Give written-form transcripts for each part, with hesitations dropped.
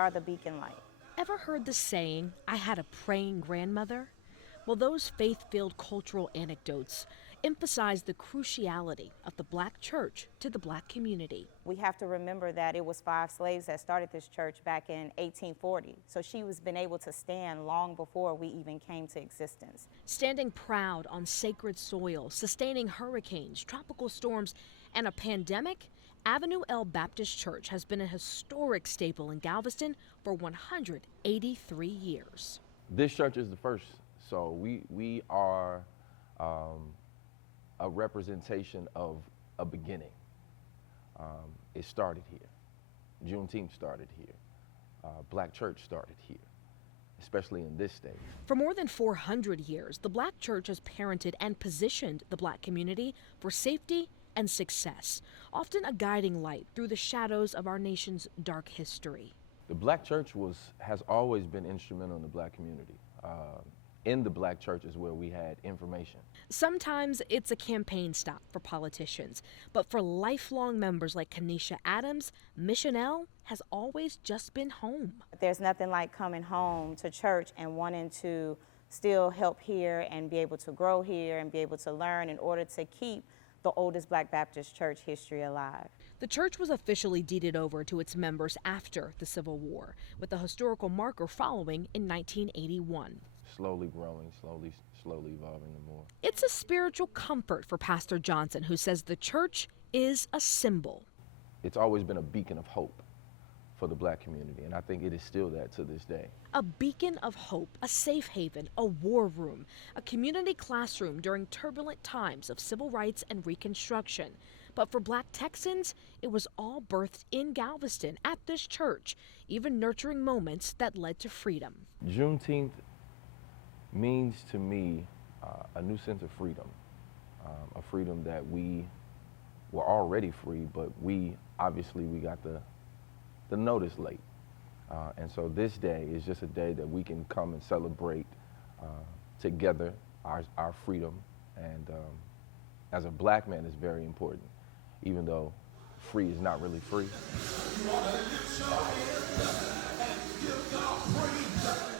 are the beacon light. Ever heard the saying, "I had a praying grandmother"? Well, those faith-filled cultural anecdotes emphasize the cruciality of the Black church to the Black community. We have to remember that it was 5 slaves that started this church back in 1840. So she was been able to stand long before we even came to existence. Standing proud on sacred soil, sustaining hurricanes, tropical storms, and a pandemic, Avenue L Baptist Church has been a historic staple in Galveston for 183 years. This church is the first, so we are a representation of a beginning. It started here. Juneteenth started here. Black church started here, especially in this state. For more than 400 years, the Black church has parented and positioned the Black community for safety and success, often a guiding light through the shadows of our nation's dark history. The Black church has always been instrumental in the Black community. In the Black church is where we had information. Sometimes it's a campaign stop for politicians, but for lifelong members like Kanisha Adams, Mission L has always just been home. There's nothing like coming home to church and wanting to still help here and be able to grow here and be able to learn in order to keep the oldest Black Baptist church history alive. The church was officially deeded over to its members after the Civil War, with a historical marker following in 1981. Slowly growing, slowly evolving more. It's a spiritual comfort for Pastor Johnson, who says the church is a symbol. It's always been a beacon of hope for the Black community, and I think it is still that to this day. A beacon of hope, a safe haven, a war room, a community classroom during turbulent times of civil rights and Reconstruction. But for Black Texans, it was all birthed in Galveston at this church, even nurturing moments that led to freedom. Juneteenth means to me a new sense of freedom, a freedom that we were already free, but we got the notice late. And so this day is just a day that we can come and celebrate together our freedom. And as a Black man, it's very important, even though free is not really free.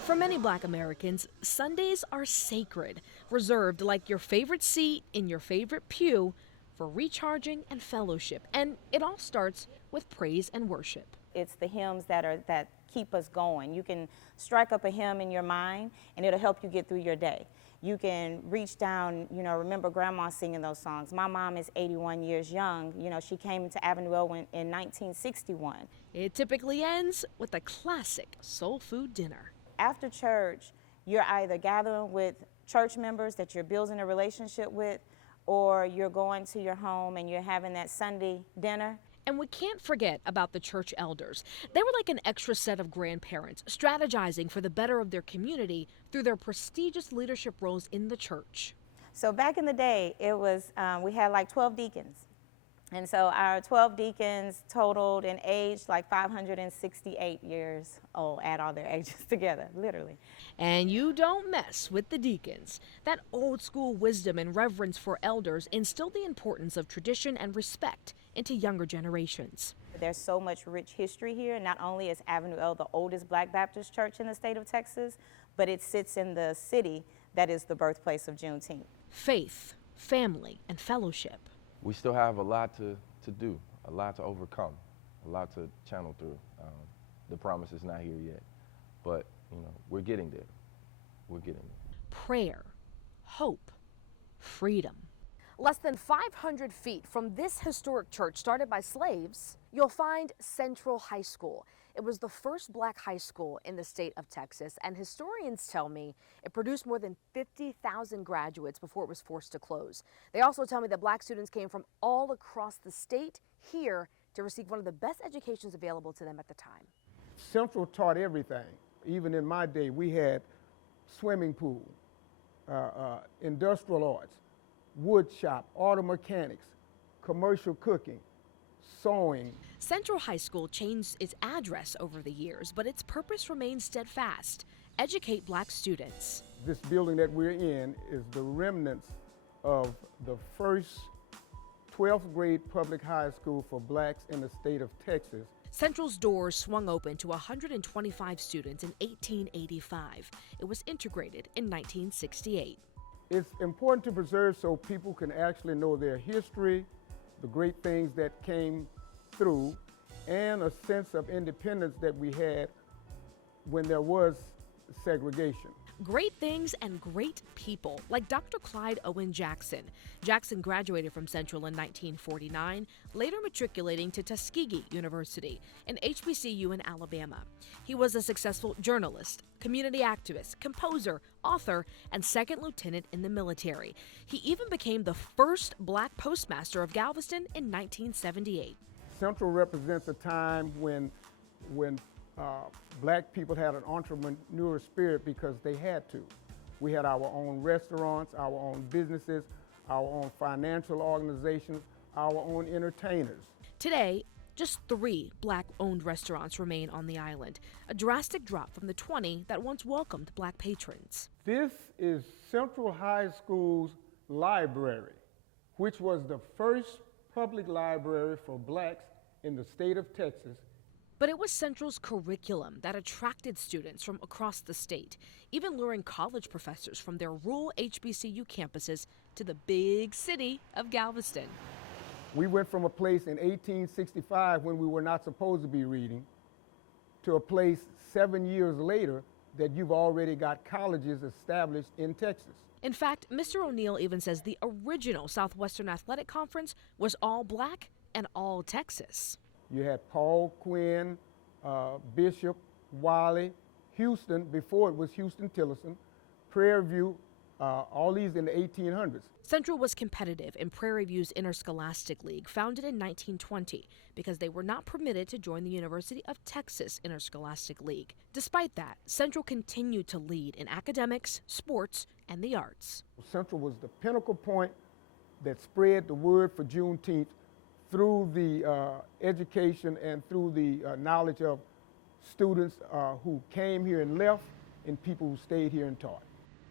For many Black Americans, Sundays are sacred, reserved like your favorite seat in your favorite pew for recharging and fellowship. And it all starts with praise and worship. It's the hymns that keep us going. You can strike up a hymn in your mind and it'll help you get through your day. You can reach down, remember Grandma singing those songs. My mom is 81 years young. She came into Avenue L in 1961. It typically ends with a classic soul food dinner. After church, you're either gathering with church members that you're building a relationship with, or you're going to your home and you're having that Sunday dinner. And we can't forget about the church elders. They were like an extra set of grandparents, strategizing for the better of their community through their prestigious leadership roles in the church. So back in the day, it was we had like 12 deacons. And so our 12 deacons totaled in age like 568 years old, add all their ages together, literally. And you don't mess with the deacons. That old school wisdom and reverence for elders instilled the importance of tradition and respect into younger generations. There's so much rich history here. Not only is Avenue L the oldest Black Baptist church in the state of Texas, but it sits in the city that is the birthplace of Juneteenth. Faith, family, and fellowship. We still have a lot to do, a lot to overcome, a lot to channel through. The promise is not here yet, but we're getting there. We're getting there. Prayer, hope, freedom. Less than 500 feet from this historic church started by slaves, you'll find Central High School. It was the first Black high school in the state of Texas, and historians tell me it produced more than 50,000 graduates before it was forced to close. They also tell me that Black students came from all across the state here to receive one of the best educations available to them at the time. Central taught everything. Even in my day, we had swimming pool, industrial arts, wood shop, auto mechanics, commercial cooking, sewing. Central High School changed its address over the years, but its purpose remains steadfast: educate Black students. This building that we're in is the remnants of the first 12th grade public high school for blacks in the state of Texas. Central's doors swung open to 125 students in 1885. It was integrated in 1968. It's important to preserve so people can actually know their history, the great things that came through, and a sense of independence that we had when there was segregation. Great things and great people, like Dr. Clyde Owen Jackson. Jackson graduated from Central in 1949, later matriculating to Tuskegee University, an HBCU in Alabama. He was a successful journalist, community activist, composer, author, and second lieutenant in the military. He even became the first black postmaster of Galveston in 1978. Central represents a time when black people had an entrepreneurial spirit because they had to. We had our own restaurants, our own businesses, our own financial organizations, our own entertainers. Today, just 3 black-owned restaurants remain on the island, a drastic drop from the 20 that once welcomed black patrons. This is Central High School's library, which was the first public library for blacks in the state of Texas. But it was Central's curriculum that attracted students from across the state, even luring college professors from their rural HBCU campuses to the big city of Galveston. We went from a place in 1865 when we were not supposed to be reading to a place 7 years later that you've already got colleges established in Texas. In fact, Mr. O'Neill even says the original Southwestern Athletic Conference was all black and all Texas. You had Paul Quinn, Bishop, Wiley, Houston, before it was Houston-Tillotson, Prairie View, all these in the 1800s. Central was competitive in Prairie View's Interscholastic League, founded in 1920, because they were not permitted to join the University of Texas Interscholastic League. Despite that, Central continued to lead in academics, sports, and the arts. Central was the pinnacle point that spread the word for Juneteenth through the education and through the knowledge of students who came here and left and people who stayed here and taught.